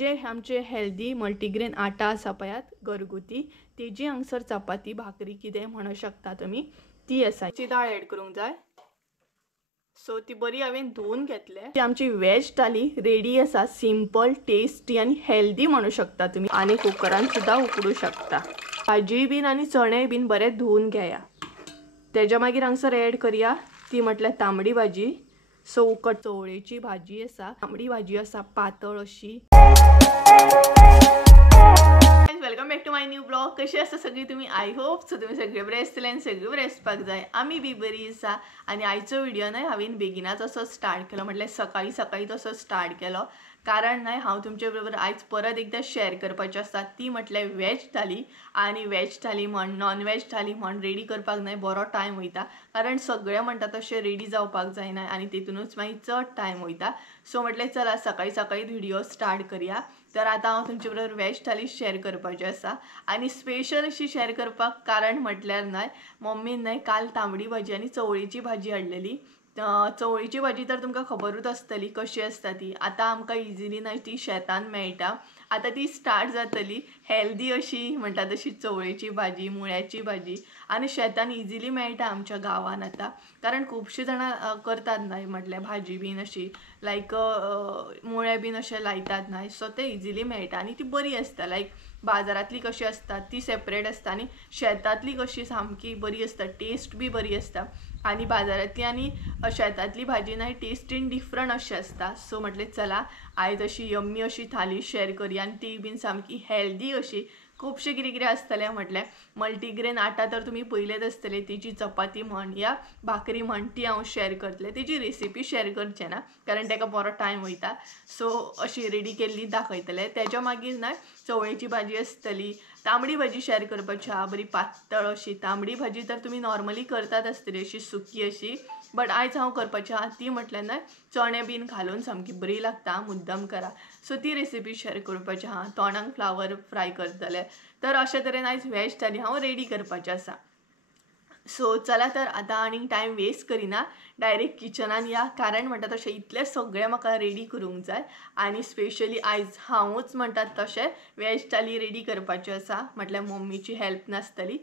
जे आमचे healthy multigrain आटा आसा पळयात घरगुती तेजी हांगसर चपाती भाकरी कितें म्हणू शकता तुमी ती आसा। ची दाळ ऍड करूंक जाय। सो ती बरी हांवें धुवून घेतले। आमची वेज थाली रेडी आसा। सिंपल टेस्टी आनी हेल्दी म्हणू शकता तुमी आनी कुकरान सुद्दां उकडू शकता। भाजी बीन आनी चणे बीन बरे धुवून घेया। तेज्या मागीर हांगसर ऍड करया ती म्हटल्यार तांबडी भाजी। सो उकड चवळेची भाजी आसा, तांबडी भाजी आसा पातळ अशी। Welcome back to my new blog. कशी आसा सगळी तुमी? आय होप सो तुमी सगळे बरे आसतले आनी सगळे बरे आसपाक जाय। आमी बी बरी आसा। आनी आयचो व्हिडिओ न्हय हांवें बेगिनाच असो स्टार्ट केलो, म्हटल्यार सकाळी सकाळी तसो स्टार्ट केलो। कारण न्हय हांव तुमचे बरोबर आयज परत एकदा शेअर करपाचें आसा ती म्हटल्यार वेज थाली। आनी वेज थाली म्हण नॉन वेज थाली म्हण रेडी करपाक न्हय बरो टायम वयता, कारण सगळे म्हणटा तशें रेडी जावपाक जायना आनी तितूनच मागीर चड टायम वयता। सो म्हटलें चला सकाळी सकाळी व्हिडिओ स्टार्ट करया। तर आता हांव तुमचे बरोबर वेज थाली शेअर करपाचें आसा आनी स्पेशल अशी शेअर करपाक कारण म्हटल्यार न्हय मम्मीन न्हय काल तांबडी भाजी आनी चवळीची भाजी हाडलेली। चवळीची भाजी तर तुमकां खबरूच आसतली कशी आसता ती। आतां आमकां इजिली न्हय ती शेतान मेळटा। आतां ती स्टार्ट जातली हेल्दी अशी म्हणटा तशी चवळीची भाजी, मुळ्याची भाजी आनी शेतान इजिली मेळटा आमच्या गांवान आतां। कारण खुबशीं जाणां करतात न्हय म्हटल्यार भाजी बीन अशी लायक मुळे बीन अशें लायतात न्हय। सो ते इजिली मेळटा आनी ती बरी आसता। लायक बाजारांतली कशी आसता ती सेपरेट आसता आनी शेतांतली कशी सामकी बरी आसता, टेस्ट बी बरी आसता। आनी बाजारांतली आनी शेतांतली भाजी न्हय टेस्ट इन डिफरंट अशी आसता। सो म्हटलें चला आयज अशी यम्मी अशी थाली शेअर करूया आनी ती बीन सामकी हेल्दी अशी। खुबशें कितें कितें आसतलें म्हटल्यार मल्टीग्रेन आटा तर तुमी पयलेच आसतले, तेजी चपाती म्हण या भाकरी म्हण ती हांव शेअर करतलें। तेजी रेसिपी शेअर करचें ना कारण ताका बरो टायम वयता। सो अशी रेडी केल्ली दाखयतलें। तेज्या मागीर न्हय चवळेची भाजी आसतली, तांबडी भाजी शेअर करपाची आहा बरी पातळ अशी। तांबडी भाजी तर तुमी नॉर्मली करतात आसतली अशी सुकी अशी, बट आयज हांव करपाची आहा ती म्हटल्यार न्हय चणे बीन घालून सामकी बरी लागता, मुद्दम करा। सो ती रेसिपी शेअर करपाची आहा। तोंडाक फ्लावर फ्राय करतले। तर अशे तरेन आयज वेज थाली हांव रेडी करपाचें आसा। सो चला तर आतां आनीक टायम वेस्ट करिना डायरेक्ट किचनान या, कारण म्हणटा तशें इतलें सगळें म्हाका रेडी करूंक जाय आनी स्पेशली आयज हांवूच म्हणटात तशें वेज थाली रेडी करपाचें आसा। म्हटल्यार मम्मीची हेल्प नासतली,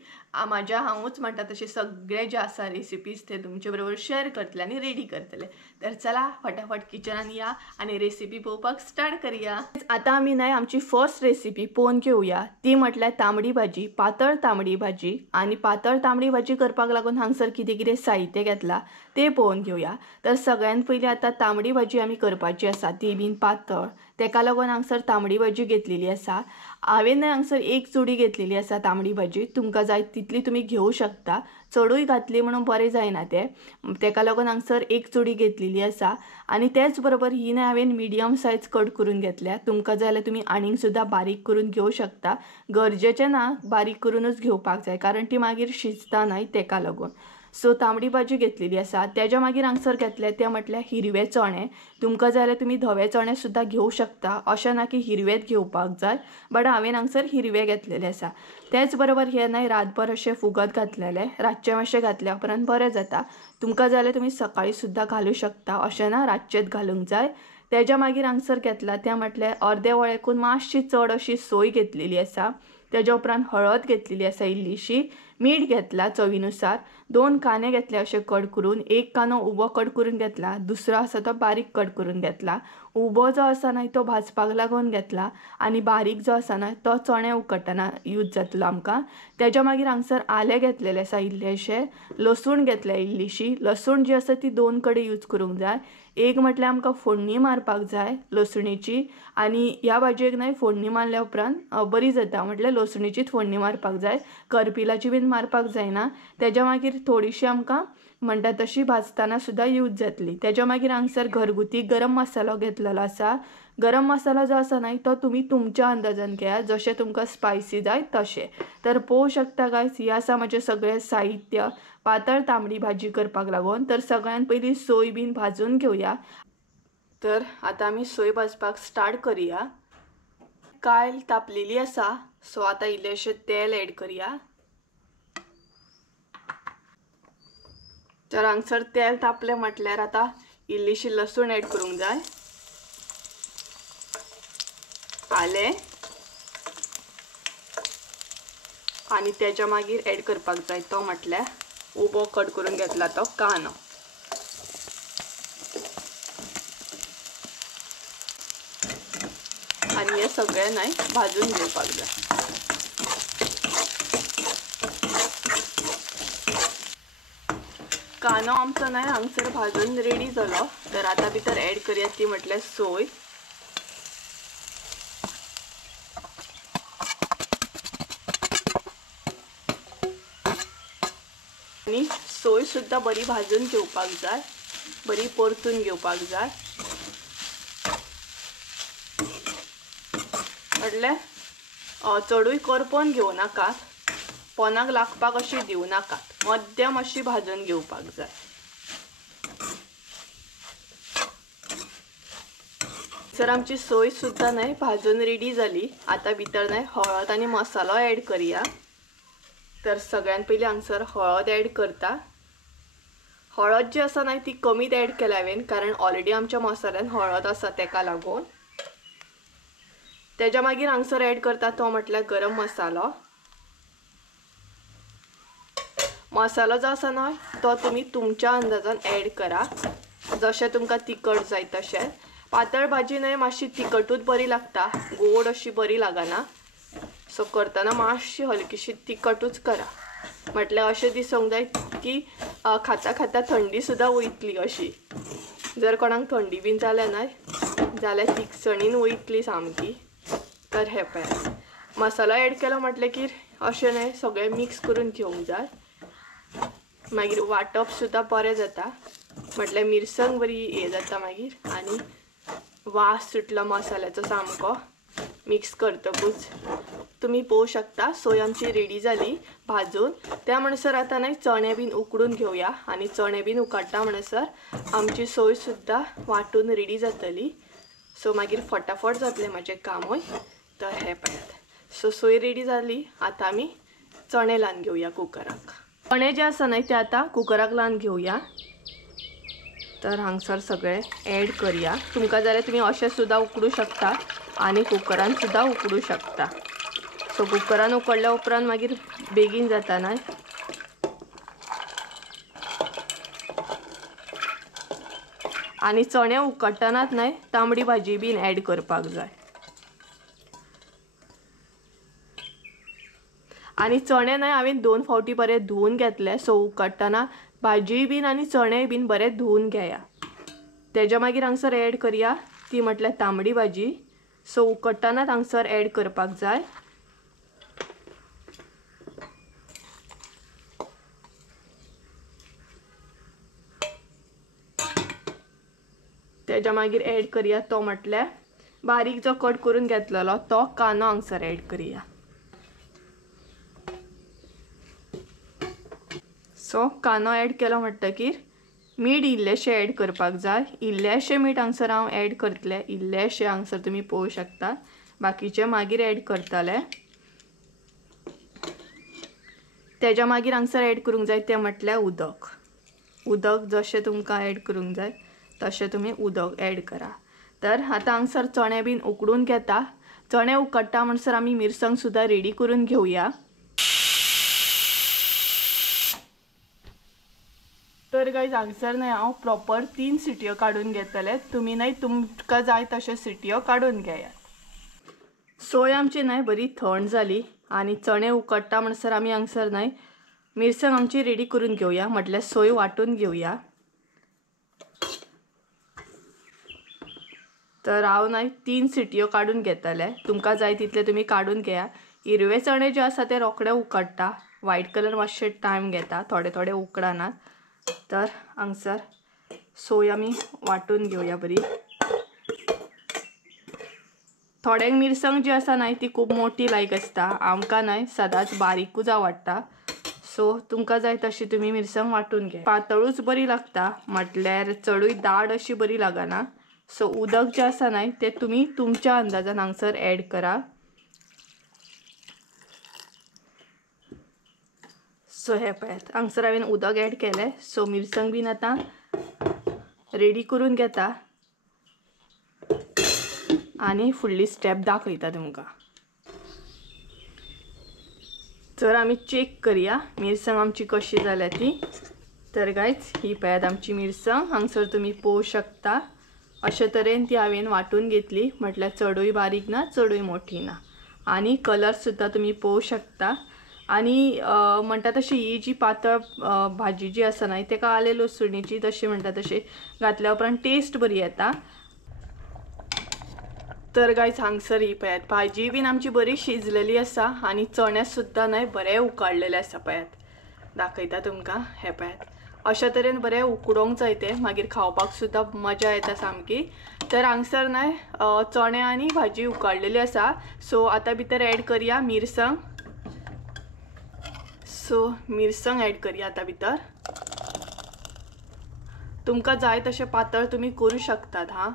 म्हाज्या हांवूच म्हणटा तशें सगळे जे आसा रेसिपीज ते तुमचे बरोबर शेअर करतले आनी रेडी करतले। तर चला फटाफट किचनान या आनी रेसिपी पळोवपाक स्टार्ट करूया। आतां आमी न्हय आमची फर्स्ट रेसिपी पळोवन घेवया ती म्हटल्यार तांबडी भाजी, पातळ तांबडी भाजी। आनी पातळ तांबडी भाजी करपाक लागून हांगसर कितें कितें साहित्य घेतला ते पळोवन घेवया। तर सगळ्यात पयलीं आतां तांबडी भाजी आमी करपाची आसा ती बीन पातळ, तेका लागून हांगसर तांबडी भाजी घेतलेली आसा। हांवें हांगसर एक चुडी घेतलेली आसा तांबडी भाजी, तुमकां जाय तितली तुमी घेवं शकता। चडूय घातली म्हणून बरें जायना तें, तेका लागून हांगसर एक चुडी घेतलेली आसा। आनी तेच बरोबर ही न्हय हांवें मिडियम सायज कट करून घेतल्या। तुमकां जाय जाल्यार तुमी आनीक सुद्दां बारीक करून घेवं शकता, गरजेचें ना बारीक करूनच घेवपाक जाय कारण ती मागीर शिजता न्हय तेका लागून। सो तांबडी भाजी घेतलेली आसा। तेज्या मागीर हांगसर घेतले ते म्हटल्यार हिरवे चणे। तुमकां जाय जाल्यार तुमी धवे चणे सुद्दां घेवं शकता, अशें ना की हिरवेच घेवपाक जाय, बट हांवें हांगसर हिरवे घेतलेले आसा। तेच बरोबर हे न्हय रातभर अशें फुगत घातलेले, रातचे मातशें घातल्या उपरांत बरें जाता। तुमकां जाय जाल्यार तुमी सकाळी सुद्दां घालूं शकता, अशें ना रातचेच घालूंक जाय। तेज्या मागीर हांगसर घेतला तें म्हटल्यार अर्दे वळेकून मातशी चड अशी सोय घेतलेली आसा। तेज्या उपरांत हळद घेतलेली आसा इल्लीशी, मीठ घेतला चवीनुसार, 2 कांदे घेतले अशें कट करून, एक कांदो उबो कट करून घेतला, दुसरो आसा तो बारीक कट करून घेतला। उबो जो आसा न्हय तो भाजपाक लागून घेतला आनी बारीक जो आसा न्हय तो चणे उकडटना यूज जातलो आमकां। तेज्या मागीर हांगसर आले घेतलेले आसा इल्लेशे, लसूण घेतल्या इल्लीशी। लसूण जी आसा ती 2 कडेन यूज करूंक जाय। एक म्हटल्यार आमकां फोडणी मारपाक जाय लसणीची, आनी ह्या भाजयेक न्हय फोडणी मारल्या उपरांत बरी जाता, म्हटल्यार लसणीचीच फोडणी मारपाक जाय, करपिलाची बीन मारपाक जायना। तेज्या मागीर थोडीशी आमकां म्हणटा तशी भाजतना सुद्दां यूज जातली। तेज्या मागीर हांगसर घरगुती गरम मसालो घेतलेलो आसा। गरम मसालो जो आसा न्हय तो तुमी तुमच्या अंदाजान घेया, जशें तुमकां स्पायसी जाय तशें। तर पळोवं शकता गायज ही आसा म्हजें सगळें साहित्य पातळ तांबडी भाजी करपाक लागून। तर सगळ्यात पयलीं सोय बीन भाजून घेवया। तर आतां आमी सोय भाजपाक स्टार्ट करूया। कायल तापलेली आसा, सो आतां इल्लेशें तेल ऍड करया। तर हांगसर तेल तापलें म्हटल्यार आतां इल्लीशी लसूण ऍड करूंक जाय। आले आणि त्याच्या मागीर ऍड करपाक जाय तो म्हटल्यार उबो कट करून घेतला तो कांदो. आणि हे सगळे नाही भाजून घेवपाक जाय. कांदो आमचो नाही हांगसर भाजून रेडी जालो. तर आता भितर ऍड करूया ती म्हटल्यार सोय. आणि सोय सुद्धा बरी भाजून घेवपाक जाय, बरी परतून घेवपाक जाय. म्हटल्यार चडूय करपोन घेवं नाकात, पोनाक लागपाक अशी दिवं नाकात, मध्यम अशी भाजून घेवपाक जाय. सर आमची सोय सुद्धा नाही भाजून रेडी जाली. आता भितर नाही हळद आणि मसालो ऍड करूया. तर सगळ्यात पयलीं हांगसर हळद ऍड करता. हळद जी आसा नाही ती कमीत ऍड केल्या हांवें, कारण ऑलरेडी आमच्या मसाल्यान हळद आसा तेका लागून. त्याच्या मागीर हांगसर ऍड करता तो म्हटल्यार गरम मसालो. मसालो जो आसा न्हय तो तुमी तुमच्या अंदाजान ऍड करा, जशें तुमकां तिखट जाय तशें. पातळ भाजी न्हय मातशी तिखटूच बरी लागता, गोड अशी बरी लागना. सो करतना मातशी हलकीशी तिखटूच करा. म्हटल्यार अशें दिसूंक जाय की खाता खाता थंडी सुद्दां वयतली अशी. जर कोणाक थंडी बीन जाल्या न्हय जाल्यार तिखसणीन वयतली सामकी. तर हे पळय मसालो ऍड केलो म्हटलें की अशें न्हय सगळें मिक्स करून घेवंक जाय. मागीर वांटप सुद्दां बरें जाता, म्हटल्यार मिरसांग बरी हे जाता मागीर. आनी वास सुटलो मसाल्याचो सामको मिक्स करतकूच. तुम्ही पळोवंक शकता सोय आमची रेडी जाली भाजून. त्या म्हणसर आता नाही चणे बीन उकडून घेवया. आणि चणे बीन उकडटा म्हणसर आमची सोय सुद्धा वाटून रेडी जातली. सो मागीर फटाफट जातलें म्हाजें कामूय. तर हे पळयात सो सोय रेडी जाली. आता आमी चणे लावन घेवया कुकराक. चणे जे आसा न्हय ते आता कुकराक लावन घेवया. तर हांगसर सगळे ऍड करूया. तुमकां जाल्यार तुमी अशें सुद्दां उकडू शकता आणि कुकरान सुद्दां उकडू शकता. सो कुकरान उकडल्या उपरांत मागीर बेगीन जाता न्हय. आणि चणे उकडटनाच न्हय तांबडी भाजी बीन ऍड करपाक जाय. आणि चणे न्हय हांवें 2 फावटी बरें धुवून घेतले. सो उकडटना भाजी बीन आणि चणे बीन बरें धुवून घेया. तेच्या मागीर हांगसर ऍड करूया ती म्हटल्यार तांबडी भाजी. सो उकडटनाच हांगसर ऍड करपाक जाय. तेच्या मागीर ऍड करूया तो म्हटल्यार बारीक जो कट करून घेतलेलो तो कांदो हांगसर ऍड करूया. सो कांदो ऍड केलो म्हणटकीर मीठ इल्लेशें ऍड करपाक जाय. इल्लेशें मीठ हांगसर हांव ऍड करतलें. इल्लेशें हांगसर तुमी पळोवंक शकता. बाकीचे मागीर ऍड करतले. तेच्या मागीर हांगसर ऍड करूंक जाय तें म्हटल्यार उदक. उदक जशें तुमकां ऍड करूंक जाय तशें तुमी उदक ऍड करा. तर आतां हांगसर चणे बीन उकडून घेता. चणे उकडटा म्हणसर आमी मिरसांग सुद्दां रेडी करून घेवया. तर गायज हांगसर न्हय हांव प्रॉपर 3 सिटयो काडून घेतले. तुमी न्हय तुमकां जाय तशे सिटयो काडून घेयात. सोय आमची न्हय बरी थंड जाली आणि चणे उकडटा म्हणसर आमी हांगसर न्हय मिरसांग आमची रेडी करून घेवया. म्हटल्यार सोय वाटून घेवया. तर हांव न्हय 3 सिटयो काडून घेतले. तुमकां जाय तितले तुमी काडून घेया. हिरवे चणे जे आसा ते रोखडे उकडटा. व्हायट कलर मातशे टायम घेता, थोडे थोडे उकडानात. तर हांगसर सोय आमी वाटून घेवया बरी. थोड्यांक मिरसांग जी आसा न्हय ती खूब मोठी लायक आसता. आमकां न्हय सदांच बारीकूच आवडटा. सो तुमकां जाय तशी तुमी मिरसांग वाटून घे. पातळूच बरी लागता, म्हटल्यार चडूय दाट अशी बरी लागना. सो उदक जे आसा न्हय ते तुमी तुमच्या अंदाजान हांगसर ऍड करा. सो हे पळयात हांगसर हांवें उदक ऍड केलें. सो मिरसांग बीन आतां रेडी करून घेता. आनी फुडली स्टेप दाखयता तुमकां. तर आमी चेक करया मिरसांग आमची कशी जाल्या ती. तर गायज ही पळयात आमची मिरसांग. हांगसर तुमी पळोवं शकता अशे तरेन ती हांवें वांटून घेतली, म्हटल्यार चडूय बारीक ना चडूय मोठी ना. आनी कलर सुद्दां तुमी पळोवं शकता. आनी म्हणटा तशी ही जी पातळ भाजी जी आसा न्हय तेका आले लसुणीची तशी म्हणटा तशी घातल्या उपरांत टेस्ट बरी येता. तर गायज हांगसर ही पळयात भाजी बीन आमची बरी शिजलेली आसा आनी चणे सुद्दां न्हय बरे उकडलेले आसा. पळयात दाखयता तुमकां. हे पळयात अशा तरेन बरे उकडोवंक जाय ते, मागीर खावपाक सुद्दां मजा येता सामकी. तर हांगसर न्हय चणे आनी भाजी उकडलेली आसा. सो आतां भितर ऍड करया मिरसांग. सो मिरसांग ऍड करया आतां भितर. तुमकां जाय तशें पातळ तुमी करूं शकतात. हां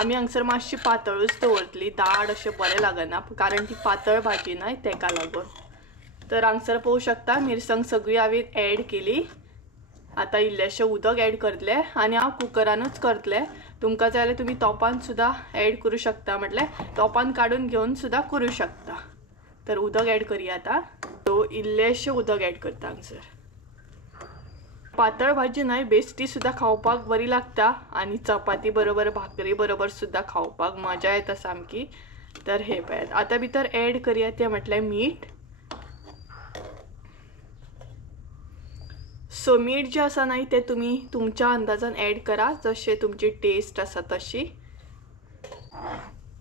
आमी हांगसर मातशी पातळूच दवरतली, दाट अशें बरें लागना कारण ती पातळ भाजी न्हय तेका लागून. तर हांगसर पळोवं शकता मिरसांग सगळी हांवें ऍड केली. आतां इल्लेशें उदक ऍड करतले आनी हांव कुकरानूच करतले. तुमकां जाय जाल्यार तुमी तोपान सुद्दां ऍड करूं शकता, म्हटल्यार तोपान काडून घेवन सुद्दां करूं शकता. तर उदक ऍड करया आतां. सो इल्लेशें उदक ऍड करता हांगसर. पातळ भाजी न्हय बेश्टी सुद्दां खावपाक बरी लागता आनी चपाती बरोबर भाकरी बरोबर सुद्दां खावपाक मजा येता सामकी. तर हे पळयात आतां भितर ऍड करया तें म्हटल्यार मीठ. सो मीठ जे आसा न्हय ते तुमी तुमच्या अंदाजान ऍड करा, जशें तुमची टेस्ट आसा तशी.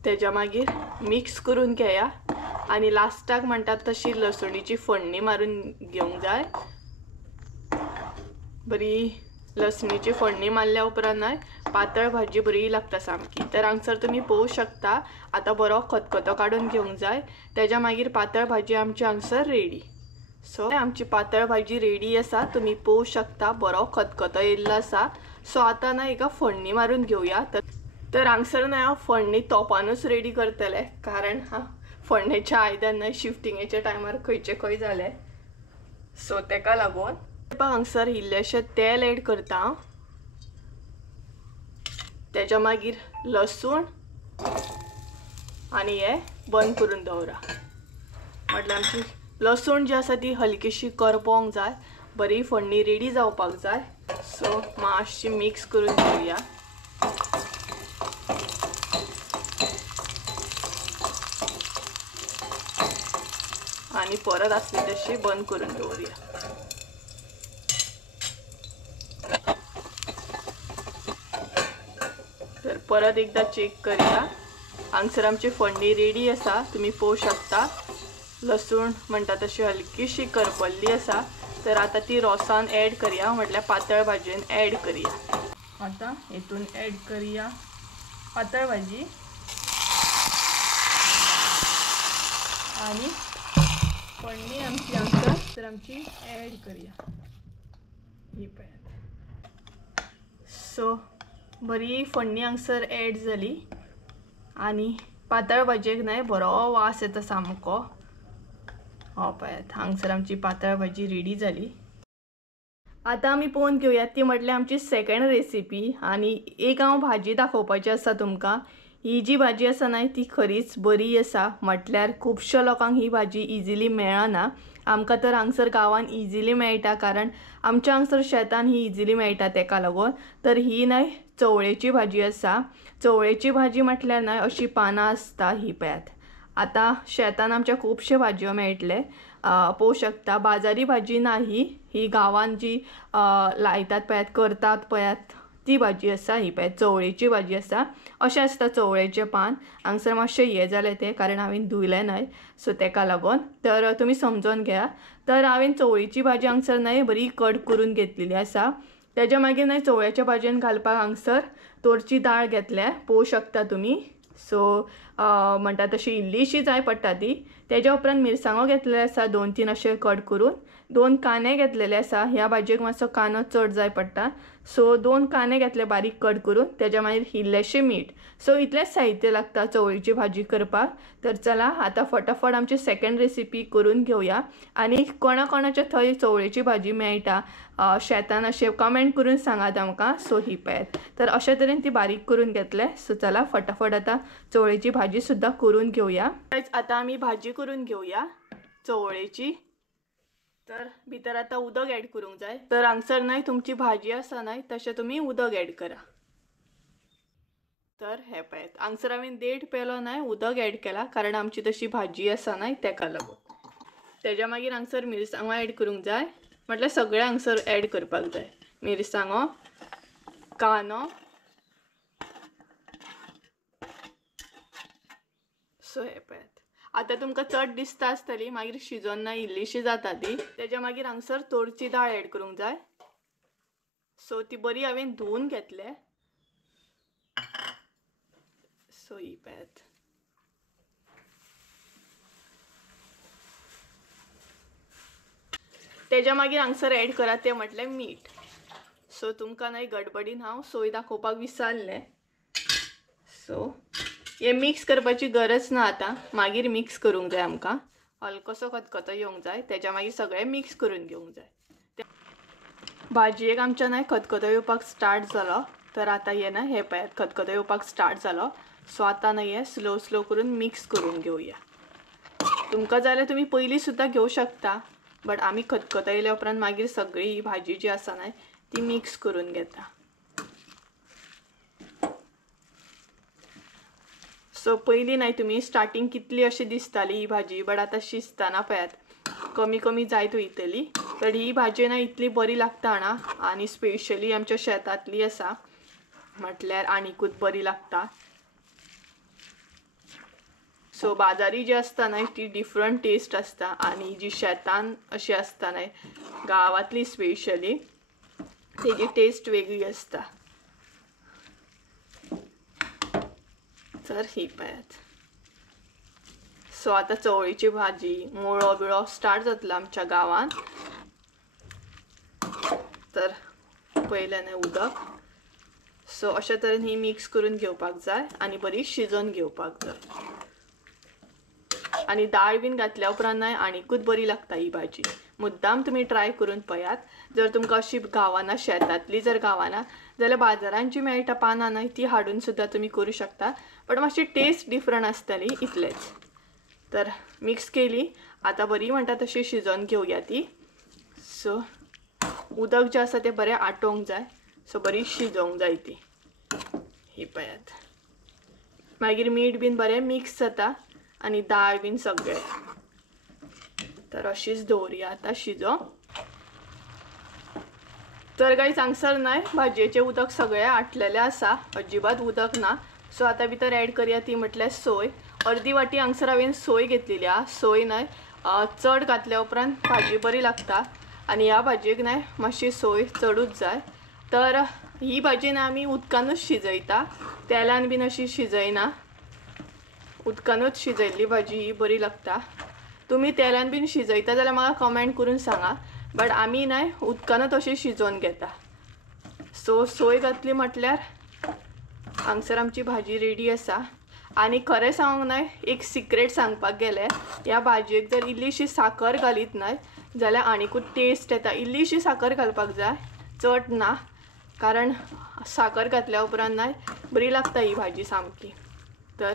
तेज्या मागीर मिक्स करून घेया आनी लास्टाक म्हणटात तशी लसणीची फोडणी मारून घेवंक जाय. बरी लसणीची फोडणी मारल्या उपरांत न्हय पातळ भाजी बरी लागता सामकी. तर हांगसर तुमी पळोवं शकता आतां बरो खतखतो काडून घेवंक जाय. तेज्या मागीर पातळ भाजी आमची हांगसर रेडी. सो आमची पातळ भाजी रेडी आसा. तुमी पळोवं शकता बरो खतखतो येयल्लो आसा. सो आतां न्हय एका फोडणी मारून घेवया. तर हांगसर न्हय हांव फोडणी तोपानूच रेडी करतले कारण फोडणेच्या आयदन न्हय शिफ्टिंगेच्या टायमार खंयचे खंय जाले. सो तेका लागून हांगसर इल्लेशें तेल ऍड करता. तेज्या मागीर लसूण आनी हे बंद करून दवरा. म्हटल्यार आमची लसूण जी आसा ती हलकीशी करपोवंक जाय, बरी फोडणी रेडी जावपाक जाय. सो मातशी मिक्स करून घेवया. आनी परत आसली तशी बंद करून दवरया. तर परत एकदा चेक करया. हांगसर आमची फोडणी रेडी आसा. तुमी पळोवं शकता लसूण म्हणटा तशी हलकीशी करपल्ली आसा. तर आतां ती रोसान ऍड करया, म्हटल्यार पातळ भाजयेन ऍड करया. आतां हेतून ऍड करया पातळ भाजी आनी फोडणी आमची हांगसर तर आमची ऍड करया. ही पळयात. सो बरी फोडणी हांगसर ऍड जाली आनी पातळ भाजयेक न्हय बरो वास येता सामको. हो पळयात हांगसर आमची पातळ भाजी रेडी जाली. आतां आमी पळोवन घेवया ती म्हटल्यार आमची सेकंड रेसिपी. आनी एक हांव भाजी दाखोवपाची आसा तुमकां. ही जी भाजी आसा न्हय ती खरीच बरी आसा, म्हटल्यार खुबश्या लोकांक ही भाजी इजिली मेळना. आमकां तर हांगसर गांवान इजिली मेळटा कारण आमच्या हांगसर शेतान ही इजिली मेळटा तेका लागून. तर ही न्हय चवळेची भाजी आसा. चवळेची भाजी म्हटल्यार न्हय अशी पानां आसता. ही पळयात आतां शेतान आमच्या खुबशे भाजयो मेळटले. पळोवं शकता बाजारी भाजी ना ही गांवान जी लायतात पळयात करतात पळयात ती भाजी आसा. ही पळयात चवळेची भाजी आसा. अशें आसता चवळेचें पान. हांगसर मातशें हें जालें तें कारण हांवें धुयलें न्हय सो तेका लागून. तर तुमी समजून घेया. तर हांवें चवळीची भाजी हांगसर न्हय बरी कट करून घेतलेली आसा. तेज्या मागीर न्हय चवळ्याच्या भाजयेन घालपाक हांगसर तोरची दाळ घेतल्या. पळोवं शकता तुमी. सो म्हणटा तशी इल्लीशी जाय पडटा ती। तेज्या उपरांत मिरसांगो घेतलेले आसा 2-3 अशे कट करून, 2 कांदे घेतलेले आसा। ह्या भाजयेक मातसो कांदो चड जाय पडटा, सो 2 कांदे घेतले बारीक कट करून, तेज्या मागीर इल्लेशें मीठ। सो इतलेंच साहित्य लागता चवळीची भाजी करपाक। तर चला आता फटाफट आमची सेकंड रेसिपी करून घेवया। आणि कोणाच्या थंय चवळीची भाजी मेळटा शेतान अशें कमेंट करून सांगात आमकां। सो ही पळयात, तर अशे तरेन ती बारीक करून घेतले। सो चला फटाफट आता चवळीची भाजी सुद्धा करून घेवया। आता आमी भाजी करून घेवया चवळीची। तर भितर आता उदक ऍड करूंक जाय। तर हांगसर न्हय तुमची भाजी आसा न्हय तशें तुमी उदक ऍड करा। तर हे पळयात, हांगसर हांवें 1.5 पेलो न्हय उदक ऍड केला, कारण आमची तशी भाजी आसा न्हय तेका लागून। तेज्या मागीर हांगसर मिरसांगो ऍड करूंक जाय, म्हटल्यार सगळे हांगसर ऍड करपाक जाय। मिरसांगो, कांदो, सो हे पळयात। आता तुमकां चड दिसता आसतली मागीर शिजोन ना इल्लीशी जाता ती। तेज्या मागीर हांगसर तोरची दाळ ऍड करूंक जाय। सो ती बरी हांवें धुवून घेतले। सो ही पळयात, तेज्या मागीर हांगसर ऍड करा ते म्हटलें मीठ। सो तुमकां न्हय गडबडीन हांव सोय दाखोवपाक विसरलें। सो हे मिक्स करपाची गरज ना, आता मागीर मिक्स करूंक जाय आमकां। हलकोसो खतखतो येवंक जाय, तेज्या मागीर सगळें मिक्स करून घेवंक जाय। भाजयेक आमच्या न्हय खतखतो येवपाक स्टार्ट जालो। तर आता हे ना हे पळयात खतखतो येवपाक स्टार्ट जालो। सो आता न्हय हे स्लो करून मिक्स करून घेवया। तुमकां जाल्यार तुमी पयलीं सुद्दां घेवं शकता, बट आमी खतखतो येयल्या उपरांत मागीर सगळी ही भाजी जी आसा न्हय ती मिक्स करून घेता। सो पयलीं न्हय तुमी स्टार्टिंग कितली अशी दिसताली ही भाजी, बट आता शिजताना पळयात कमी कमी जायत वयतली। तर ही भाजी ना इतली बरी लागता ना, आणि स्पेशली आमच्या शेतांतली आसा म्हटल्यार आनीकूच बरी लागता। सो बाजारी जी आसता न्हय ती डिफरंट टेस्ट आसता, आणि जी शेतान अशी आसता न्हय गांवांतली स्पेशली तेजी टेस्ट वेगळी आसता। तर ही पळयात, सो आता चवळीची भाजी मुळो बिळो स्टार्ट जातलो आमच्या गांवांत। तर पयलें न्हय उदक, सो अशा तरेन ही मिक्स करून घेवपाक जाय आणि बरी शिजोवन घेवपाक जाय। आणि दाळ बीन घातल्या उपरांत न्हय आनीकूच बरी लागता ही भाजी। मुद्दाम तुमी ट्राय करून पळयात। जर तुमकां अशी गांवांना शेतांतली जर गांवांना जाल्यार बाजारांत जी मेळटा पानां न्हय ती हाडून सुद्दां तुमी करूं शकता, बट मातशी टेस्ट डिफरंट आसतली इतलेंच। तर मिक्स केली, आता बरी म्हणटा तशी शिजोवन घेवया ती। सो उदक जे आसा ते बरें आटोवंक जाय, सो बरी शिजोवंक जाय ती। ही पळयात, मागीर मीठ बीन बरें मिक्स जाता आणि दाळ बीन सगळें। तर अशीच दवरया आता शिजोवंक। तर गाईज हांगसर न्हय भाजयेचें उदक सगळें आटलेलें आसा, अजिबात उदक ना। सो आता भितर ऍड करया ती म्हटल्यार सोय। अर्दी वाटी हांगसर हांवें सोय घेतलेली आहा। सोय न्हय चड घातल्या उपरांत भाजी बरी लागता, आणि ह्या भाजयेक न्हय मातशी सोय चडूच जाय। तर ही भाजी ना आमी उदकानूच शिजयता, तेलान बीन अशी शिजयना, उदकानूच शिजयल्ली भाजी ही बरी लागता। तुमी तेलान बीन शिजयता जाल्यार म्हाका कमेंट करून सांगा, बट आमी न्हय उदकानूच अशी शिजोवन घेता। सो सोय घातली म्हटल्यार हांगसर आमची भाजी रेडी आसा। आणि खरें सांगूंक न्हय एक सिक्रेट सांगपाक गेलें, ह्या भाजयेक जर इल्लीशी साखर घालीत न्हय जाल्यार आनीकूच टेस्ट येता। इल्लीशी साखर घालपाक जाय, चड ना, कारण साखर घातल्या उपरांत न्हय बरी लागता ही भाजी सामकी। तर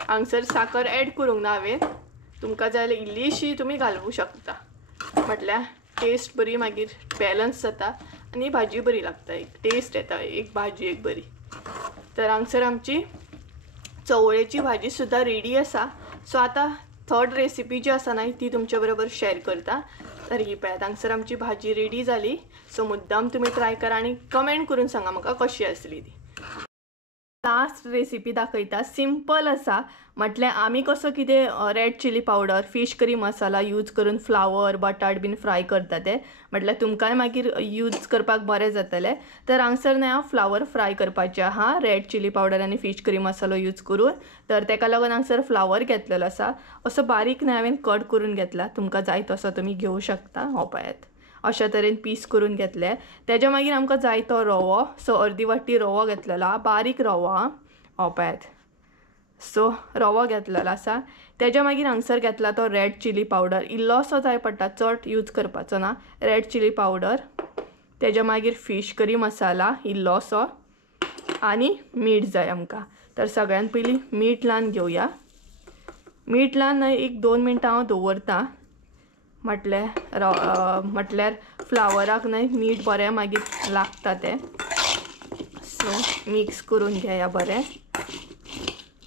हांगसर साखर ऍड करूंक ना हांवें, तुमकां जाय जाल्यार इल्लीशी तुमी घालूंक शकता, म्हटल्यार टेस्ट बरी मागीर बॅलन्स जाता आणि भाजी बरी लागता, एक टेस्ट येता एक भाजी एक बरी। तर हांगसर आमची चवळेची भाजी सुद्धा रेडी आसा। सो आता थर्ड रेसिपी जी आसा न्हय ती तुमच्या बरोबर शेअर करता। तर ही पळयात हांगसर आमची भाजी रेडी जाली। सो मुद्दाम तुमी ट्राय करा आणि कमेंट करून सांगा म्हाका कशी आसली ती। लास्ट रेसिपी दाखयता, सिंपल आसा. म्हटल्यार आमी कसो कितें red chilli powder, fish curry masala use करून फ्लावर बटाट बीन फ्राय करता ते, म्हटल्यार तुमकांय मागीर यूज करपाक बरें जातलें. तर हांगसर न्हय हांव फ्लावर फ्राय करपाचें आहा रेड चिली पावडर आनी फिश करी मसालो यूज करून. तर तेका लागून हांगसर फ्लावर घेतलेलो आसा. असो बारीक न्हय हांवें कट करून घेतला. तुमकां जाय तसो तुमी घेवं शकता. हो पळयात, अशा तरेन पीस करून घेतले. तेज्या मागीर आमकां जाय तो रवो, सो अर्दी वाटी रवो घेतलेलो, बारीक रवो. हो पळयात, सो रवो घेतलेलो आसा. तेज्या मागीर हांगसर घेतला तो रेड चिली पावडर, इल्लोसो जाय पडटा, चड यूज करपाचो ना. रेड चिली पावडर, तेज्या मागीर फिश करी मसाला इल्लोसो आनी मीठ जाय आमकां. तर सगळ्यान पयलीं मीठ लावन घेवया. मीठ लावन न्हय 1-2 मिनटां हांव दवरता. म्हटल्यार फ्लावराक न्हय मीठ बरें मागीर लागता तें. सो मिक्स करून घेया बरें.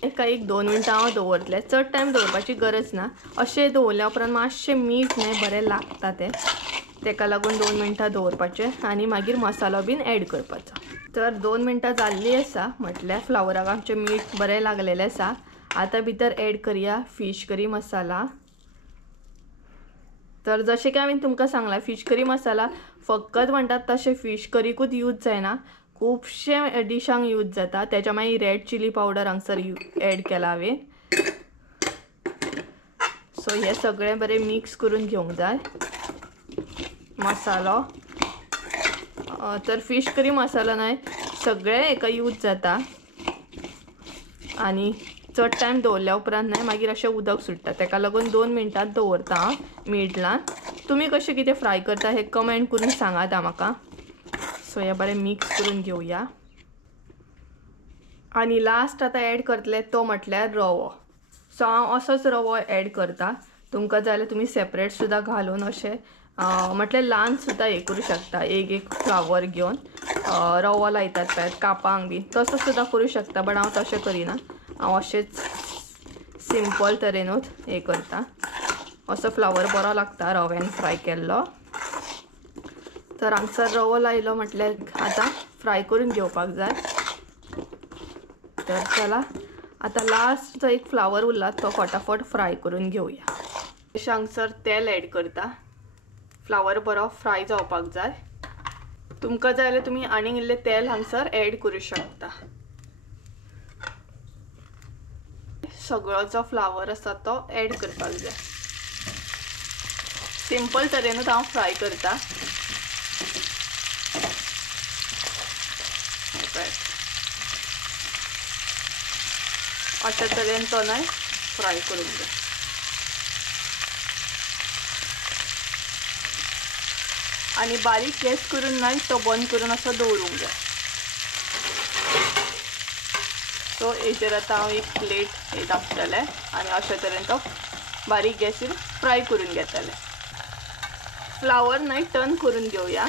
एका 1-2 मिनटां हांव दवरतलें. चड टायम दवरपाची गरज ना. अशें दवरल्या उपरांत मातशें मीठ न्हय बरें लागता तें, तेका लागून 2 मिनटां दवरपाचें आनी मागीर मसालो बीन एड करपाचो. तर 2 मिनटां जाल्लीं आसा. म्हटल्यार फ्लावराक आमचें मीठ बरें लागलेलें आसा. आतां भितर एड करया फिश करी मसाला. तर जशें की हांवें तुमकां सांगलां, फिश करी मसाला फकत म्हणटात तशें फिश करीकूच यूज जायना, खुबशे डिशांक यूज जाता. तेच्या मागीर रेड चिली पावडर हांगसर एड केला हांवें. सो हे सगळें बरें मिक्स करून घेवंक जाय मसालो. तर फिश करी मसालो न्हय सगळें हेका यूज जाता. आनी चड टायम दवरल्या उपरांत न्हय मागीर अशें उदक सुट्टा. तेका लागून 2 मिनटां दवरता हांव मीठ लावन. तुमी कशें कितें फ्राय करता हें कमेंट करून सांगात म्हाका. सो हें बरें मिक्स करून घेवया. आनी लास्ट आतां एड करतले तो म्हटल्यार रवो. सो हांव असोच रवो एड करता. तुमकां जाय जाल्यार तुमी सेपरेट सुद्दां घालून अशें म्हटल्यार ल्हान सुद्दां हें करूं शकता. एक फ्लावर घेवन रवो लायतात पळय कापांक बी, तसो सुद्दां करूं शकता. बट हांव तशें करिना. हांव अशेंच सिंपल तरेनूच हें करता. असो फ्लावर बरो लागता रव्यान फ्राय केल्लो. तर हांगसर रवो लायलो म्हटल्यार आतां फ्राय करून घेवपाक जाय. तर चला आतां लास्ट जो एक फ्लावर उरला तो फटाफट फ्राय करून घेवया. तशें हांगसर तेल एड करता. फ्लावर बरो फ्राय जावपाक जाय. तुमकां जाय जाल्यार तुमी आनीक इल्लें तेल हांगसर एड करूं शकता. सगळो जो फ्लावर आसा तो एड करपाक जाय. सिंपल तरेनूच हांव फ्राय करता. अशा तरेन तो न्हय फ्राय करूंक जाय. आनी बारीक गॅस करून न्हय तो बंद करून असो दवरूंक जाय. सो हेचेर आतां हांव एक प्लेट हे धापतलें आनी अशा तरेन तो बारीक गॅसीर फ्राय करून घेतलें. फ्लावर न्हय टर्न करून घेवया.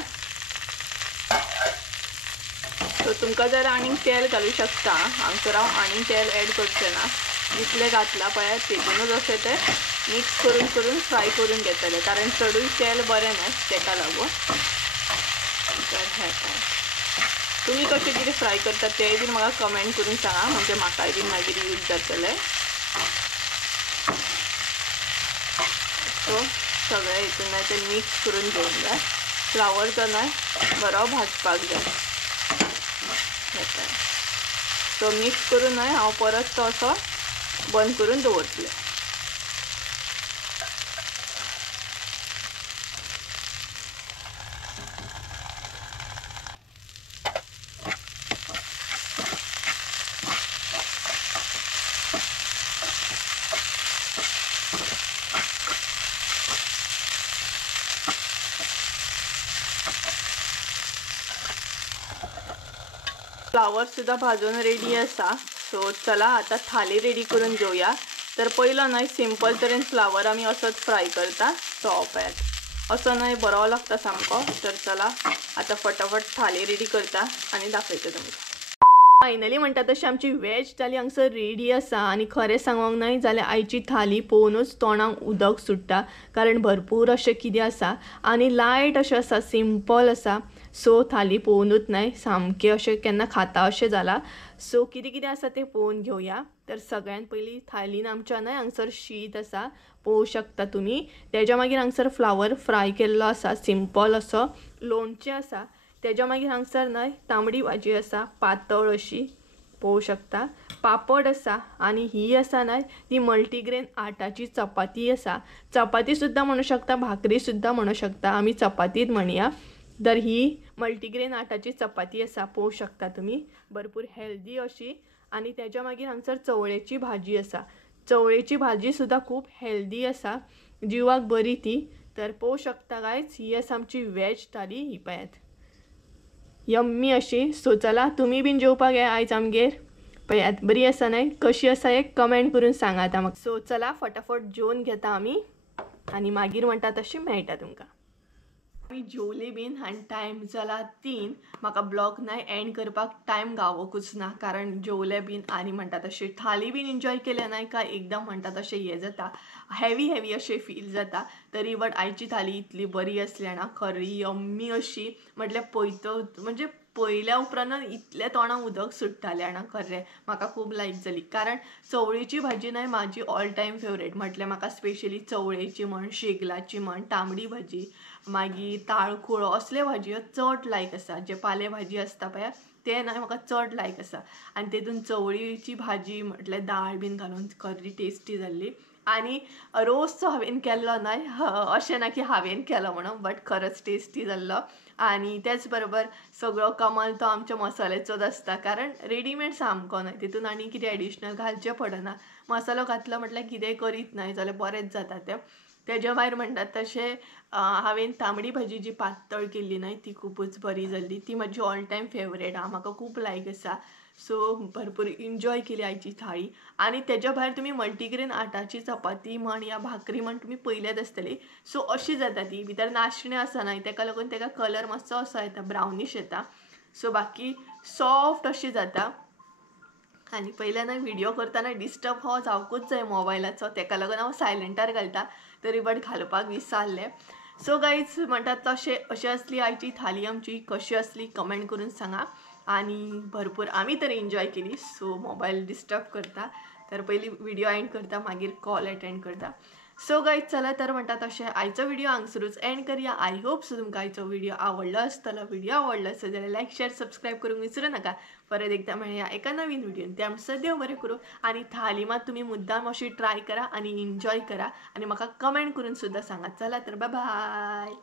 सो तुमकां जर आनीक तेल घालूं शकता. हांगसर हांव आनीक तेल एड करचें ना. जितलें घातलां पळय तेतूनच अशें तें मिक्स करून करून फ्राय करून घेतलें, कारण चडूय तेल बरें न्हय तेका लागून. तर हें काय तुमी कशें कितें फ्राय करता तेंय बीन म्हाका कमेंट करून सांगा, म्हणजे म्हाकाय बीन मागीर यूज जातलें. सो सगळें हितून न्हय तें मिक्स करून घेवंक जाय. फ्लावर जो न्हय बरो भाजपाक जाय. सो मिक्स करून न्हय हांव परत तो असो बंद करून दवरतलें. फ्लावर सुद्धा भाजून रेडी आसा. सो चला आता थाली रेडी करून घेऊया. तर पहिलं न्हय सिंपल तरेन फ्लावर आमी असोच फ्राय करता. सो पळयात असो न्हय बरो लागता सामको. तर चला आता फटाफट थाली रेडी करता आनी दाखयता तुमकां. फायनली म्हणटा तशी आमची वेज थाली हांगसर रेडी आसा. आनी खरें सांगोंक न्हय जाल्यार आयची थाली पळोवनूच तोंडाक उदक सुट्टा, कारण भरपूर अशें कितें आसा आनी लायट अशें आसा, सिंपल आसा. सो थाली पळोवनूच नाही सामकें अशें केन्ना खाता अशें जाला. सो कितें कितें आसा तें पळोवन घेवया. तर सगळ्यात पयलीं थालीन आमच्या न्हय हांगसर शीत आसा पळोवंक शकता तुमी. तेज्या मागीर हांगसर फ्लावर फ्राय केल्लो आसा सिंपल असो. लोणचें आसा. तेज्या मागीर हांगसर न्हय तांबडी भाजी आसा पातळ अशी पळोवंक शकता. पापड आसा आनी ही आसा न्हय ती मल्टीग्रेन आटाची चपाती आसा. चपाती सुद्दां म्हणू शकता भाकरी सुद्दां म्हणू शकता आमी चपातीच म्हणया. तर ही मल्टीग्रेन आटाची चपाती आसा पळोवंक शकता तुमी. भरपूर हेल्दी अशी. आनी तेज्या मागीर हांगसर चवळेची भाजी आसा. चवळेची भाजी सुद्दां खूब हेल्दी आसा जिवाक बरी ती. तर पळोवंक शकता गायज ही आसा आमची वॅज थाली. ही पळयात यम्मी अशी. सो चला तुमी बीन जेवपाक येया आयज आमगेर. पळयात बरी आसा न्हय कशी आसा एक कमेंट करून सांगात म्हाका. सो चला फटाफट जेवन घेता आमी आनी मागीर म्हणटा तशें मेळटा तुमकां. आमी जेवली बीन आनी टायम जाला 3. म्हाका ब्लॉग न्हय एंड करपाक टायम गावोकूच ना कारण जेवले बीन आनी म्हणटा तशें थाली बीन एन्जॉय केले न्हय काय एकदम म्हणटा तशें हें जाता हेवी अशें फील जाता. तरी बट आयची थाली इतली बरी आसली ना खरी यम्मी अशी. म्हटल्यार पळयत म्हणजे पयल्या उपरांत इतलें तोंडां उदक सुट्टालें जाणा खरें. म्हाका खूब लायक जाली कारण चवळेची भाजी न्हय म्हाजी ऑल टायम फेवरेट. म्हटल्यार म्हाका स्पेशली चवळेची म्हण शेगलाची म्हण तांबडी भाजी मागीर ताळखुळो असले भाजयो चड लायक आसा. जे पाले भाजी आसता पळय ते न्हय म्हाका चड लायक आसा. आनी तेतून चवळीची भाजी म्हटल्यार दाळ बीन घालून खरी टेस्टी जाल्ली. आनी रोस हांवें केल्लो न्हय अशें ना की हांवें केलो म्हणून बट खरोच टेस्टी जाल्लो. आनी तेच बरोबर सगळो कमाल तो आमच्या मसाल्याचोच आसता कारण रेडीमेड सामको न्हय तितून आनी कितें एडिशनल घालचें पडना. मसालो घातलो म्हटल्यार कितेंय करीत न्हय जाल्यार बरेंच जाता तें. तेज्या भायर म्हणटात तशें हांवें तांबडी भाजी जी पातळ केल्ली न्हय ती खूबच बरी जाल्ली. ती म्हजी ऑल टायम फेवरेट म्हाका खूब लायक आसा. सो भरपूर एन्जॉय केली आयची थाळी. आनी तेज्या भायर तुमी मल्टीग्रेन आटाची चपाती म्हण या भाकरी म्हण तुमी पयलेच आसतली. सो अशी जाता ती भितर नाशणें आसा न्हय तेका लागून तेका कलर मातसो असो येता ब्रावनीश येता. सो बाकी सॉफ्ट अशी जाता. आनी पयल्यान व्हिडिओ करतना डिस्टर्ब हो जावकूच जाय मोबायलाचो तेका लागून हांव सायलेंटार घालता. तरी बट घालपाक विसरलें. सो गायज म्हणटात तशें अशी असली आयची थाली आमची. कशी असली कमेंट करून सांगा. आनी भरपूर आमी तर एन्जॉय केली. सो मोबायल डिस्टर्ब करता तर पयलीं व्हिडिओ एंड करता मागीर कॉल अटेंड करता. सो गायज चला तर म्हणटा तशें आयचो व्हिडिओ हांगसरूच एंड करूया. आय होप सो तुमकां आयचो व्हिडिओ आवडलो आसतलो. व्हिडिओ आवडलो आसत जाल्यार लायक शेअर सबस्क्राईब करूंक विसरू नाका. परत एकदा मेळया एका नवीन व्हिडिओन. त्या आमचं देव बरें करूं. आनी थाली मात तुमी मुद्दाम अशी ट्राय करा आनी एन्जॉय करा आनी म्हाका कमेंट करून सुद्दां सांगा. चला तर बाय बाय.